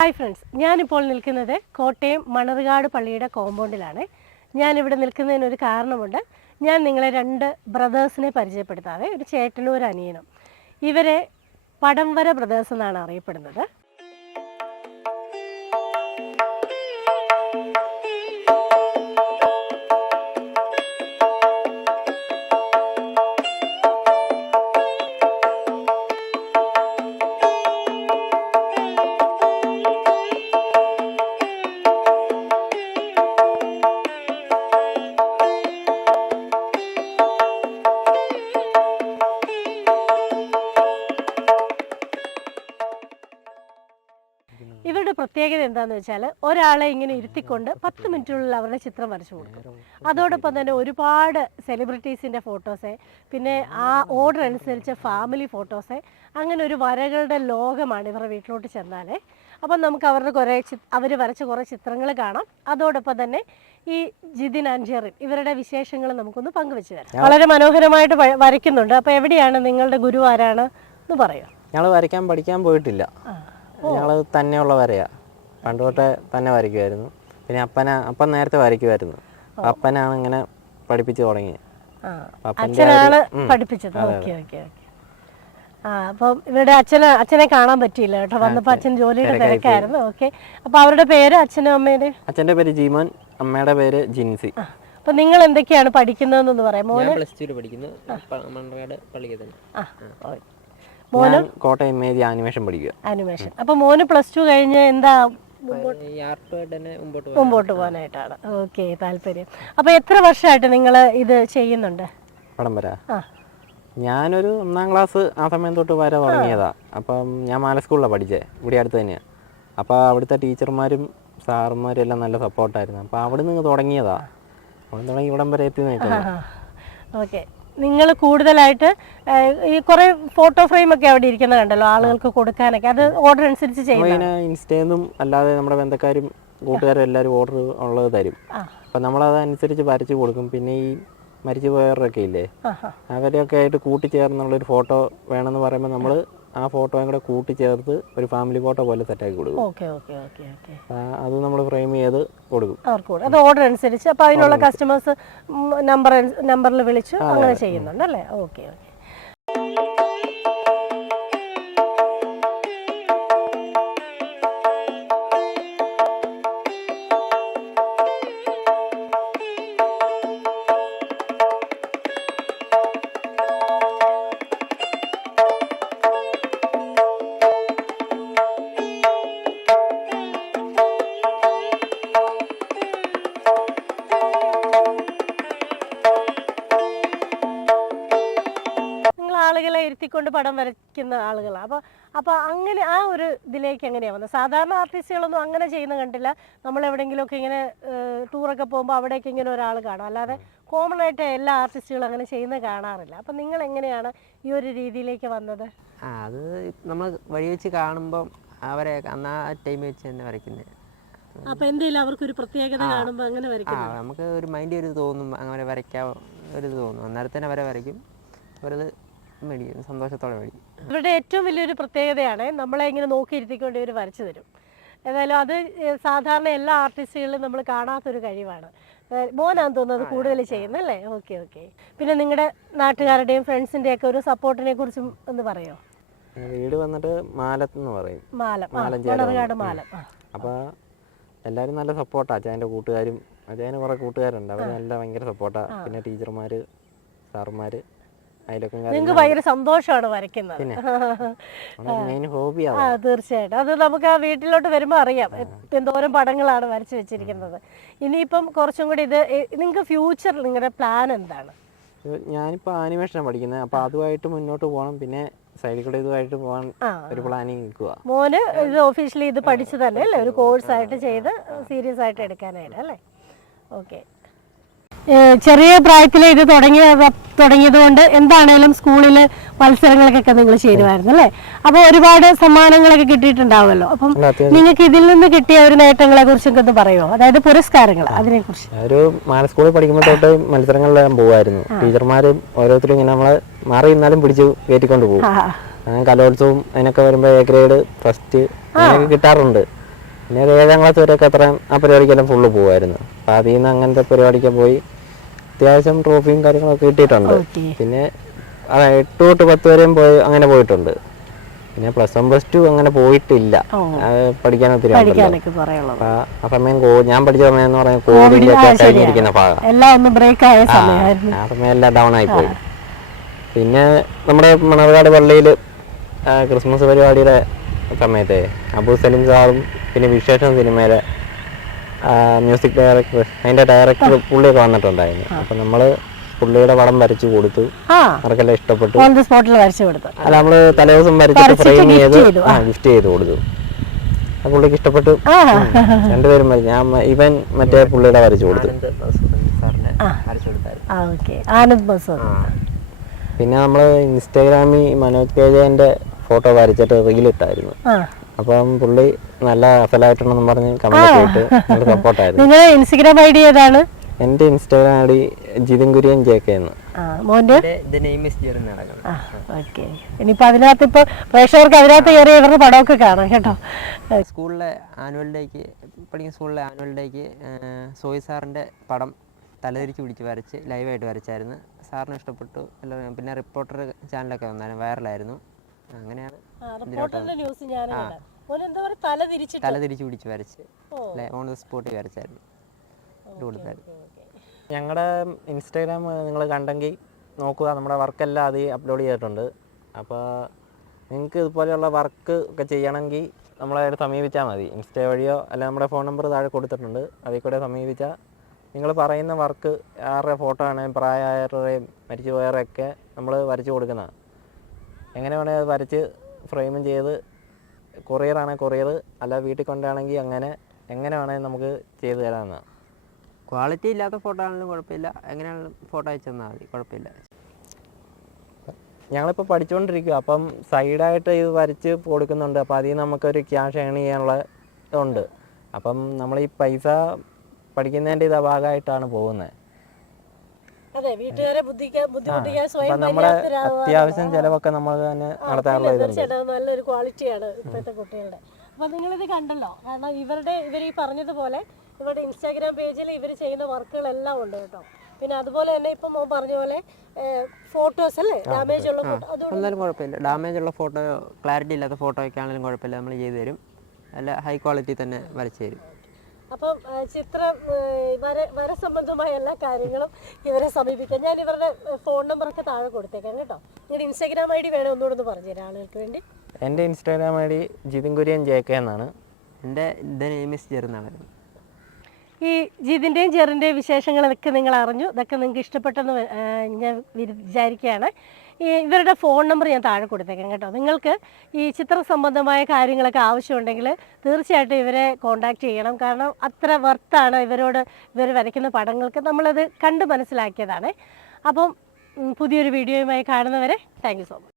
Hi friends, ഞാനിപ്പോൾ നിൽക്കുന്നത് കോട്ടയം മണർകാട് പള്ളിയുടെ കോമ്പൗണ്ടിലാണ്. ഞാനിവിടെ നിൽക്കുന്നതിനൊരു കാരണമുണ്ട്. ഞാൻ നിങ്ങളെ രണ്ട് ബ്രദേഴ്സിനെ പരിചയപ്പെടുത്താതെ, ഒരു ചേട്ടനും ഒരു അനിയനും. ഇവരെ പടംവര ബ്രദേഴ്സ് എന്നാണ് അറിയപ്പെടുന്നത്. ഇവരുടെ പ്രത്യേകത എന്താണെന്ന് വെച്ചാൽ, ഒരാളെ ഇങ്ങനെ ഇരുത്തിക്കൊണ്ട് 10 മിനിറ്റിനുള്ളിൽ അവരുടെ ചിത്രം വരച്ചു കൊടുക്കും. അതോടൊപ്പം തന്നെ ഒരുപാട് സെലിബ്രിറ്റീസിൻ്റെ ഫോട്ടോസ്, പിന്നെ ആ ഓർഡർ അനുസരിച്ച് ഫാമിലി ഫോട്ടോസ്, അങ്ങനെ ഒരു വരകളുടെ ലോകമാണ് ഇവരുടെ വീട്ടിലോട്ട് ചെന്നാൽ. അപ്പം നമുക്ക് അവരുടെ അവർ വരച്ച കുറേ ചിത്രങ്ങൾ കാണാം. അതോടൊപ്പം തന്നെ ഈ ജിതിൻ ആൻഡ് ഇവരുടെ വിശേഷങ്ങൾ നമുക്കൊന്ന് പങ്കുവെച്ച് തരാം. വളരെ മനോഹരമായിട്ട് വരയ്ക്കുന്നുണ്ട്. അപ്പോൾ എവിടെയാണ് നിങ്ങളുടെ ഗുരു ആരാണ് എന്ന് പറയോ? ഞങ്ങൾ വരയ്ക്കാൻ പഠിക്കാൻ പോയിട്ടില്ല. ഞങ്ങൾ തന്നെയുള്ള വരയാ. പണ്ട് തൊട്ടേ തന്നെ വരയ്ക്കുമായിരുന്നു. പിന്നെ അപ്പൻ നേരത്തെ വരയ്ക്കുമായിരുന്നു. അപ്പനാണ് ഇങ്ങനെ പഠിപ്പിച്ചു തുടങ്ങിയത്. അച്ഛനാണ് പഠിപ്പിച്ചത്. Okay okay okay. അപ്പം ഇവരുടെ അച്ഛനെ കാണാൻ പറ്റിയില്ല കേട്ടോ. വന്നപ്പോൾ അച്ഛൻ ജോലിയുടെ തിരക്കായിരുന്നു. ഓക്കെ. അപ്പോൾ അവരുടെ പേര്, അച്ഛനും അമ്മയുടെ? അച്ഛൻ്റെ പേര് ജീമോൻ, അമ്മയുടെ പേര് ജിൻസി. അപ്പം നിങ്ങൾ എന്തൊക്കെയാണ് പഠിക്കുന്നതെന്നൊന്ന് പറയാം. മോന് +2 പഠിക്കുന്നു, മണർകാട് പള്ളിയിൽ തന്നെ. മോന് കോട്ടയം ഇമേജ് ആനിമേഷൻ പഠിക്കുക. ആനിമേഷൻ. അപ്പോൾ മോന് +2 കഴിഞ്ഞ് എന്താ മുമ്പോട്ട് പോകാനായിട്ടാണ്? ഓക്കെ, താല്പര്യം. അപ്പോൾ എത്ര വർഷമായിട്ട് നിങ്ങൾ ഇത് ചെയ്യുന്നുണ്ട്? പടം വര ഞാനൊരു 1-ാം ക്ലാസ് ആ സമയം തൊട്ട് വര തുടങ്ങിയതാ. അപ്പം ഞാൻ മാല സ്കൂളിലാണ് പഠിച്ചത്, ഇവിടെ അടുത്ത് തന്നെയാണ്. അപ്പോൾ അവിടുത്തെ ടീച്ചർമാരും സാറുമാരും എല്ലാം നല്ല സപ്പോർട്ടായിരുന്നു. അപ്പോൾ അവിടെ നിന്ന് തുടങ്ങിയതാ. അവിടെ തുടങ്ങി ഇവിടം വരെ എത്തി നിൽക്കുന്നത്. ഓക്കെ. നിങ്ങൾ കൂടുതലായിട്ട് ഈ കുറേ ഫോട്ടോ ഫ്രെയിമൊക്കെ അവിടെ ഇരിക്കുന്ന കണ്ടല്ലോ, ആളുകൾക്ക് കൊടുക്കാനൊക്കെ. അത് ഓർഡർ അനുസരിച്ച് ചെയ്യുന്നത്? ഇൻസ്റ്റേന്നും അല്ലാതെ നമ്മുടെ ബന്ധക്കാരും കൂട്ടുകാരും എല്ലാവരും ഓർഡർ ഉള്ളത് തരും. അപ്പം നമ്മളതനുസരിച്ച് വരച്ച് കൊടുക്കും. പിന്നെ ഈ മരിച്ചു പോയവരൊക്കെ ഇല്ലേ, അവരെയൊക്കെ ആയിട്ട് കൂട്ടിച്ചേർന്നുള്ളൊരു ഫോട്ടോ വേണമെന്ന് പറയുമ്പോൾ നമ്മൾ ആ ഫോട്ടോയും കൂടെ കൂട്ടിച്ചേർത്ത് ഒരു ഫാമിലി ഫോട്ടോ പോലെ സെറ്റാക്കി കൊടുക്കും. അത് നമ്മൾ ഫ്രെയിം ചെയ്ത് കൊടുക്കും അവർക്ക്. അത് ഓർഡർ അനുസരിച്ച്. അപ്പോൾ അതിനുള്ള കസ്റ്റമേഴ്സ് നമ്പറിൽ വിളിച്ചു അങ്ങനെ ചെയ്യുന്നുണ്ടല്ലേ? Okay okay. ആളുകളെ ഇരുത്തിക്കൊണ്ട് പടം വരയ്ക്കുന്ന ആളുകളാണ്. അപ്പോൾ അങ്ങനെ ആ ഒരു ഇതിലേക്ക് എങ്ങനെയാണ് വന്നത്? സാധാരണ ആർട്ടിസ്റ്റുകളൊന്നും അങ്ങനെ ചെയ്യുന്ന കണ്ടില്ല. നമ്മൾ എവിടെയെങ്കിലുമൊക്കെ ഇങ്ങനെ ടൂറൊക്കെ പോകുമ്പോൾ അവിടേക്ക് ഇങ്ങനെ ഒരാൾ കാണും. അല്ലാതെ കോമൺ ആയിട്ട് എല്ലാ ആർട്ടിസ്റ്റുകളും അങ്ങനെ ചെയ്യുന്നത് കാണാറില്ല. അപ്പം നിങ്ങൾ എങ്ങനെയാണ് ഈ ഒരു രീതിയിലേക്ക് വന്നത്? അത് നമ്മൾ വഴി വെച്ച് കാണുമ്പം അവരെ അന്ന് ആ ടൈം വെച്ച് തന്നെ വരയ്ക്കുന്നത്. അപ്പോൾ എന്തെങ്കിലും അവർക്കൊരു പ്രത്യേകത കാണുമ്പോൾ അങ്ങനെ വരയ്ക്കും? നമുക്ക് ഒരു മൈൻഡ് ഒരു തോന്നും, അങ്ങനെ വരയ്ക്കാൻ ഒരു തോന്നും. അന്നേരം തന്നെ വരയ്ക്കും. അവരത് മേടിക്കും, സന്തോഷത്തോടെ മേടിക്കും. ഇവരുടെ ഏറ്റവും വലിയൊരു പ്രത്യേകതയാണ് നമ്മളെ ഇങ്ങനെ നോക്കിയിരുത്തിക്കൊണ്ട് ഇവർ വരച്ചു തരും. ഏതായാലും അത് സാധാരണ എല്ലാ ആർട്ടിസ്റ്റുകളിലും നമ്മൾ കാണാത്തൊരു കഴിവാണ്. മോനാന്ന് തോന്നുന്നത് കൂടുതൽ ചെയ്യുന്നല്ലേ? Okay okay. പിന്നെ നിങ്ങളുടെ നാട്ടുകാരുടെയും ഫ്രണ്ട്സിൻ്റെ ഒക്കെ ഒരു സപ്പോർട്ടിനെ കുറിച്ചും ഒന്ന് പറയോ? വീട് വന്നിട്ട് മാലത്തെന്ന് പറയും. മണർകാട് മാലം. അപ്പോൾ എല്ലാവരും നല്ല സപ്പോർട്ടാണ്. അച്ഛൻ്റെ കൂട്ടുകാരും, അച്ഛന് കുറേ കൂട്ടുകാരുണ്ട്, അവർ നല്ല ഭയങ്കര സപ്പോർട്ടാണ്. പിന്നെ ടീച്ചർമാർ, സാറുമാർ, നിങ്ങൾക്ക് ഭയങ്കര സന്തോഷമാണ് വരയ്ക്കുന്നത്. തീർച്ചയായിട്ടും. അത് നമുക്ക് ആ വീട്ടിലോട്ട് വരുമ്പോൾ അറിയാം എന്തോരം പടങ്ങളാണ് വരച്ചു വെച്ചിരിക്കുന്നത്. ഇനിയിപ്പം കുറച്ചും കൂടി ഇത് നിങ്ങൾക്ക് ഫ്യൂച്ചറിൽ നിങ്ങളുടെ പ്ലാൻ എന്താണ്? ഞാനിപ്പോൾ ആനിമേഷനാണ് പഠിക്കുന്നത്. അപ്പോൾ അതുമായിട്ട് മുന്നോട്ട് പോകണം. പിന്നെ സൈഡിൽ കൂടെ ഇതുമായിട്ട് പോകാൻ ഒരു പ്ലാനിങ് നിൽക്കുക. മോന് ഇത് ഒഫീഷ്യലി ഇത് പഠിച്ചു തന്നെ അല്ലേ, ഒരു കോഴ്സായിട്ട് ചെയ്ത് സീരിയസ് ആയിട്ട് എടുക്കാനായിട്ട് അല്ലേ? ഓക്കെ. ചെറിയ പ്രായത്തിൽ ഇത് തുടങ്ങിയത് കൊണ്ട് എന്താണേലും സ്കൂളിൽ മത്സരങ്ങൾക്കൊക്കെ നിങ്ങൾ ചേരുമായിരുന്നു അല്ലേ? അപ്പോൾ ഒരുപാട് സമ്മാനങ്ങളൊക്കെ കിട്ടിയിട്ടുണ്ടാവുമല്ലോ. അപ്പം നിങ്ങൾക്ക് ഇതിൽ നിന്ന് കിട്ടിയ ഒരു നേട്ടങ്ങളെ കുറിച്ചൊക്കെ ഒന്ന് പറയുമോ? അതായത് പുരസ്കാരങ്ങൾ, അതിനെ കുറിച്ച്. ഒരു സ്കൂളിൽ പഠിക്കുമ്പോൾ തൊട്ട് മത്സരങ്ങളിലെല്ലാം പോകുമായിരുന്നു. ടീച്ചർമാരും ഓരോരുത്തരും ഇങ്ങനെ നമ്മളെ മാറി നിന്നാലും പിടിച്ച് കയറ്റിക്കൊണ്ട് പോകും. കലോത്സവം അതിനൊക്കെ വരുമ്പോൾ A ഗ്രേഡ്, ഫസ്റ്റ് കിട്ടാറുണ്ട്. പിന്നെ ഒരു 7ാം ക്ലാസ് വരെയൊക്കെ അത്രയും ആ പരിപാടിക്കെല്ലാം ഫുള്ള് പോകുമായിരുന്നു. അപ്പോൾ അതിൽ നിന്ന് അങ്ങനത്തെ പരിപാടിക്ക് പോയി അത്യാവശ്യം ട്രോഫിയും കാര്യങ്ങളൊക്കെ കിട്ടിയിട്ടുണ്ട്. പിന്നെ 8 തൊട്ട് 10 വരെയും അങ്ങനെ പോയിട്ടുണ്ട്. പിന്നെ +1 +2 അങ്ങനെ പോയിട്ടില്ല, പഠിക്കാൻ ഒത്തിരി ഉണ്ടല്ലോ. ആ സമയം ഞാൻ പഠിച്ച സമയം എന്ന് പറഞ്ഞാൽ കോവിഡിന്റെ ഒക്കെ കഴിഞ്ഞിരിക്കുന്ന ഭാഗം, ആ സമയം എല്ലാം ഡൗൺ ആയിപ്പോയി. പിന്നെ നമ്മുടെ മണർകാട് പള്ളിയിൽ ക്രിസ്മസ് പരിപാടിയുടെ സമയത്തെ അബു സലിം സാറും പിന്നെ വിശേഷം സിനിമയിലെ മ്യൂസിക് ഡയറക്ടർ, അതിൻ്റെ ഡയറക്ടർ പുള്ളിയൊക്കെ വന്നിട്ടുണ്ടായിരുന്നു. അപ്പം നമ്മൾ പുള്ളിയുടെ പടം വരച്ചു കൊടുത്തു, അവർക്കെല്ലാം ഇഷ്ടപ്പെട്ടു. അല്ല, നമ്മൾ തലേദിവസം വരച്ചിട്ട് ഫ്രെയിം ചെയ്ത് ഗിഫ്റ്റ് ചെയ്ത് കൊടുത്തു. പുള്ളിക്ക് ഇഷ്ടപ്പെട്ടു, രണ്ടുപേരും ഇവൻ മറ്റേ പുള്ളിയുടെ വരച്ചു കൊടുത്തു. പിന്നെ നമ്മൾ ഇൻസ്റ്റാഗ്രാമിൽ മനോജ് കേജന്റെ ഫോട്ടോ വരച്ചിട്ട് റീലിട്ടായിരുന്നു. അപ്പം പുള്ളി നല്ല അസലായിട്ടുണ്ടെന്ന് പറഞ്ഞ് കമന്റ് ഇട്ട് നല്ല സപ്പോർട്ടായിരുന്നു. നിങ്ങളുടെ ഇൻസ്റ്റാഗ്രാം ഐ ഡി ഏതാണ്? എൻ്റെ Instagram I D Jithin Kurian JK എന്ന്. ഇനിയിപ്പോ അതിനകത്ത് ഇപ്പൊ പ്രേക്ഷകർക്ക് അതിനകത്ത് കയറി ഇവരുടെ പടമൊക്കെ കാണാം കേട്ടോ. സ്കൂളിലെ ആനുവൽ ഡേക്ക് പഠിക്കുന്ന സ്കൂളിലെ ആനുവൽ ഡേക്ക് സോയി സാറിൻ്റെ പടം തലതിരിച്ച് പിടിച്ച് വരച്ച് ലൈവായിട്ട് വരച്ചായിരുന്നു. സാറിന് ഇഷ്ടപ്പെട്ടു. പിന്നെ റിപ്പോർട്ടർ ചാനലൊക്കെ വന്നാലും വൈറലായിരുന്നു. അങ്ങനെയാണ് തല തിരിച്ച് പിടിച്ച് വരച്ച് ഓൺ ദ സ്പോട്ടിൽ വരച്ചായിരുന്നു. ഞങ്ങളുടെ ഇൻസ്റ്റാഗ്രാം നിങ്ങൾ കണ്ടെങ്കിൽ നോക്കുക, നമ്മുടെ വർക്കെല്ലാം അതിൽ അപ്ലോഡ് ചെയ്തിട്ടുണ്ട്. അപ്പോൾ നിങ്ങൾക്ക് ഇതുപോലെയുള്ള വർക്ക് ഒക്കെ ചെയ്യണമെങ്കിൽ നമ്മളെ സമീപിച്ചാൽ മതി. ഇൻസ്റ്റ വഴിയോ അല്ല, നമ്മുടെ ഫോൺ നമ്പർ താഴെ കൊടുത്തിട്ടുണ്ട്, അതിൽ കൂടെ സമീപിച്ചാൽ നിങ്ങൾ പറയുന്ന വർക്ക് ആരുടെ ഫോട്ടോ ആണെങ്കിൽ പ്രായമായവരുടെയും മരിച്ചു പോയവരെയൊക്കെ നമ്മൾ വരച്ച് കൊടുക്കുന്നതാണ്. എങ്ങനെ വേണമെങ്കിൽ അത് വരച്ച് ഫ്രെയിമും ചെയ്ത് കൊറിയറാണെങ്കിൽ കൊറിയർ, അല്ല വീട്ടിൽ കൊണ്ടാണെങ്കിൽ അങ്ങനെ എങ്ങനെ വേണമെങ്കിൽ നമുക്ക് ചെയ്തു തരാമെന്നാണ്. ക്വാളിറ്റി ഇല്ലാത്ത ഫോട്ടോ ആണെങ്കിലും കുഴപ്പമില്ല, എങ്ങനെയാണെങ്കിലും ഫോട്ടോ അയച്ചു തന്നാൽ മതി, കുഴപ്പമില്ല. ഞങ്ങളിപ്പോൾ പഠിച്ചുകൊണ്ടിരിക്കുക, അപ്പം സൈഡായിട്ട് ഇത് വരച്ച് കൊടുക്കുന്നുണ്ട്. അപ്പോൾ അതിൽ നമുക്കൊരു ക്യാഷ് ഏൺ ചെയ്യാനുള്ള ഇതുണ്ട്. അപ്പം നമ്മൾ ഈ പൈസ പഠിക്കുന്നതിൻ്റെ ഭാഗമായിട്ടാണ് പോകുന്നത്. നമ്മുടെ അത്യാവശ്യം ചിലവൊക്കെ നമ്മൾ തന്നെ നടത്താനുള്ള ഇതുണ്ട്. നല്ലൊരു ക്വാളിറ്റിയാണ് ഇപ്പോഴത്തെ കുട്ടികളുടെ. അപ്പൊ നിങ്ങളിത് കണ്ടല്ലോ, കാരണം ഇവർ ഈ പറഞ്ഞതുപോലെ ഇവരുടെ ഇൻസ്റ്റാഗ്രാം പേജിൽ ഇവർ ചെയ്യുന്ന വർക്കുകളെല്ലാം ഉണ്ട് കേട്ടോ. പിന്നെ അതുപോലെ തന്നെ ഇപ്പം മോൻ പറഞ്ഞ പോലെ ഫോട്ടോസ് അല്ലേ, ഡാമേജ് ഉള്ള ഫോട്ടോ ഒന്നാലും കുഴപ്പമില്ല. ഡാമേജ് ഉള്ള ഫോട്ടോ, ക്ലാരിറ്റി ഇല്ലാത്ത ഫോട്ടോ ഒക്കെ ആണെങ്കിലും കുഴപ്പമില്ല, നമ്മൾ ചെയ്തു തരും. അല്ല, ഹൈ ക്വാളിറ്റി തന്നെ വരച്ചു തരും. അപ്പം ചിത്രം വര സംബന്ധമായ എല്ലാ കാര്യങ്ങളും ഇവരെ സമീപിക്കാം. ഞാൻ ഇവരുടെ ഫോൺ നമ്പറൊക്കെ താഴെ കൊടുത്തേക്കാം കേട്ടോ. നിങ്ങളുടെ ഇൻസ്റ്റാഗ്രാം ഐ ഡി വേണം ഒന്നുകൂടെ ഒന്ന് പറഞ്ഞു തരാം ആളുകൾക്ക് വേണ്ടി. എൻ്റെ Instagram I D Jithin Kurian JK എന്നാണ്. എൻ്റെ നെയിം ഈസ് ജെറി എന്നാണ്. ഈ ജിതിൻ്റെയും ജെറിൻ്റെയും വിശേഷങ്ങളൊക്കെ നിങ്ങൾ അറിഞ്ഞു. ഇതൊക്കെ നിങ്ങൾക്ക് ഇഷ്ടപ്പെട്ടെന്ന് ഞാൻ വിചാരിക്കുകയാണ്. ഇവരുടെ ഫോൺ നമ്പർ ഞാൻ താഴെ കൊടുത്തേക്കാം കേട്ടോ. നിങ്ങൾക്ക് ഈ ചിത്ര സംബന്ധമായ കാര്യങ്ങളൊക്കെ ആവശ്യമുണ്ടെങ്കിൽ തീർച്ചയായിട്ടും ഇവരെ കോൺടാക്റ്റ് ചെയ്യണം. കാരണം അത്ര വർത്താണ് ഇവർ വരയ്ക്കുന്ന പടങ്ങൾക്ക്. നമ്മളത് കണ്ട് മനസ്സിലാക്കിയതാണ്. അപ്പം പുതിയൊരു വീഡിയോയുമായി കാണുന്നവരെ താങ്ക് യു സോ മച്ച്.